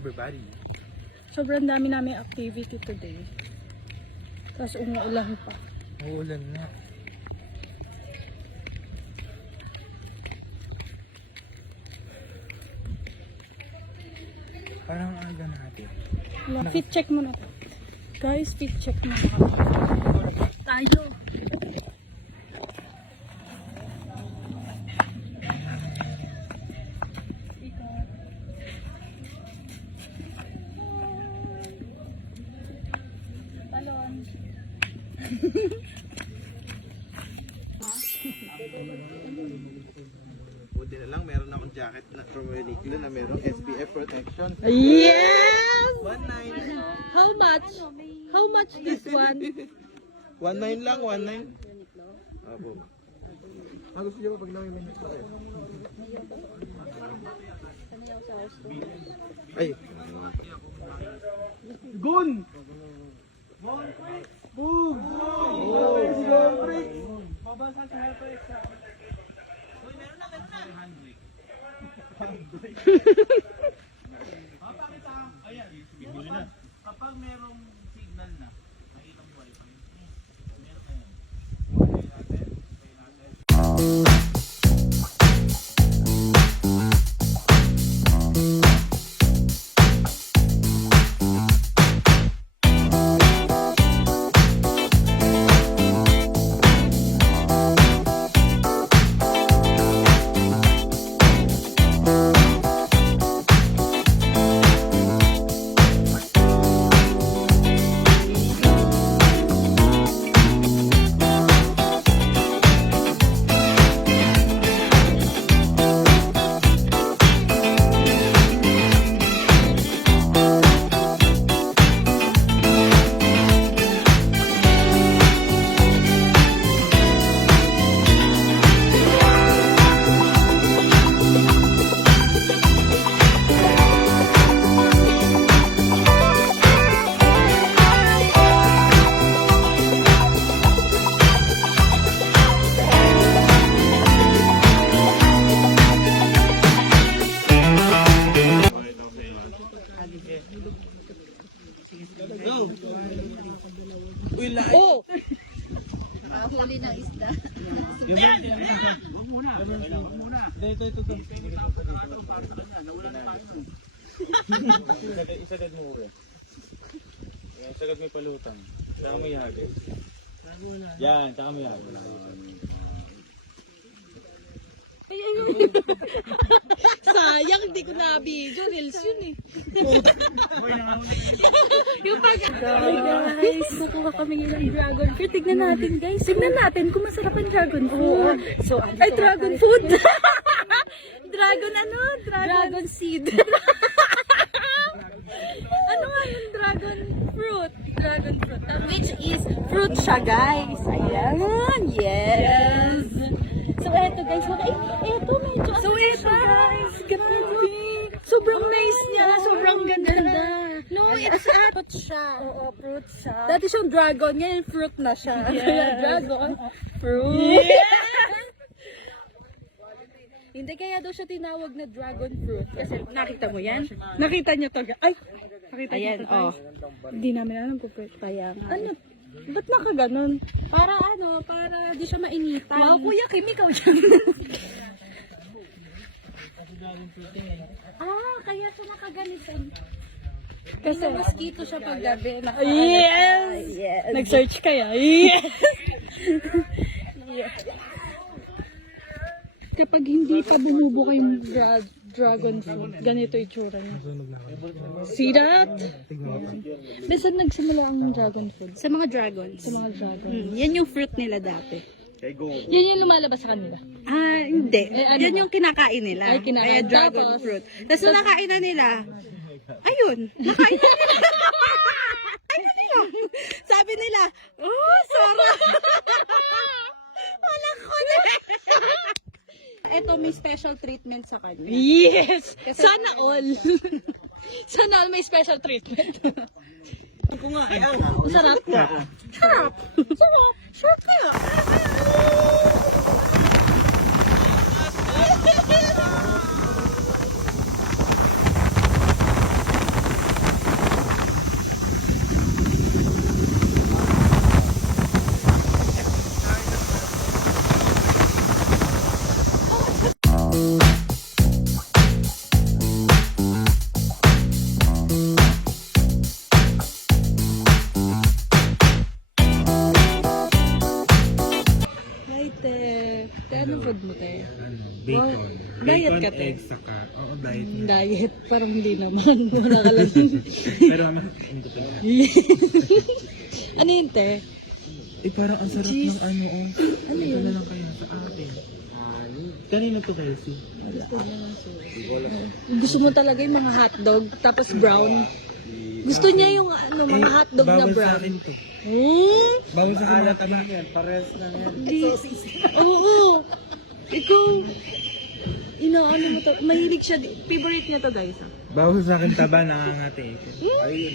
everybody. Sobrang dami namin activity today. Tapos umuulan pa. Uulan na. Parang aga natin. Fit check muna. Guys, fit check muna. Tayo. Talon. Buti na lang, meron akong jacket na from Uniqlo na merong SPF protection. Yes! 1.9. How much? How much this one? 1.9 lang, 1.9. Opo. Gusto niyo ba pag nami-minute na kayo? Ay! Gun! Boom! Boom! Babasa sa HyperX. Uy, meron na. Papakita. Ayan. Kapag merong signal na, nakita mo wifi. Meron na yan. Oh! Huli ng isda. Wag muna. Ito. Isagad mo ulo. Isagad mo yung palutan. Saka mo ihagis. Yan, saka mo ihagis. Sayang, hindi ko na-video. Reels yun eh. Yung pag... Guys, kukuha kami ng dragon fruit. Tignan natin, guys. Tignan natin kung masarap ang dragon fruit. Ay, dragon food. Dragon ano? Dragon seed. Ano nga yung dragon fruit? Dragon fruit. Which is fruit siya, guys. Ayan. Yes. So, eto guys. Eto medyo. So, eto guys. Grabe. Sobrang nice niya. Sobrang ganda. No, it's fruit siya. Oo, fruit siya. Dati siyang dragon. Ngayon, fruit na siya. Yeah. Dragon. Fruit. Yeah. Hindi kaya daw siya tinawag na dragon fruit. Kasi nakita mo yan? Nakita niyo to. Ay! Nakita niyo to guys. Hindi namin alam kung kaya nga. Ano? Ba't nakaganon? Para ano? Para di siya mainitan. Wow, Kuya Kim, ikaw yan. Kaya siya nakaganitan. Kasi mosquito siya pag gabi. Yes! Yes! Nag-search kaya? Yes! Yes! Kapag hindi pa bumubuka yung dragon fruit, ganito itsura niya. See that? Saan nagsimula ang dragon fruit? Sa mga dragons. Sa mga dragon. Yan yung fruit nila dati. Yan yung lumalabas sa kanila. Hindi. Ano? Yan yung kinakain nila. Ay, kinakain. Kaya dragon Tapos, fruit. Tapos nung nakain na nila, ayun, nakain na nila. Ay, nila. Sabi nila, oh, sarap. Wala ko na. Ito, may special treatment sa kanya. Yes! Sana all! Sana all may special treatment. Ko nga, Sarap. Sarap! Sarap! Sarap kaya! Anong food mo, te? Ano, bacon. Diet Bacon, ka, te? egg, saka. Oo, diet. Diet? Parang hindi naman. Wala ka lang. Pero hindi ko talaga. Ano yun, te? Eh, parang ang sarap Cheese. ng ano, oh. Ano Ito yun? na lang kaya sa atin. Kanina to, Kelsey. Gusto mo talaga yung mga hotdog, tapos brown. Gusto niya yung ano, mga hotdog na bawal sa brown. akin to. Hmm? Bawal sa akin taba. Parehas na yan. Oo. Ikaw, inaano mo to. Mahilig siya. Favorite niya to, guys. Bawal sa akin taba, nangangati. Ayun.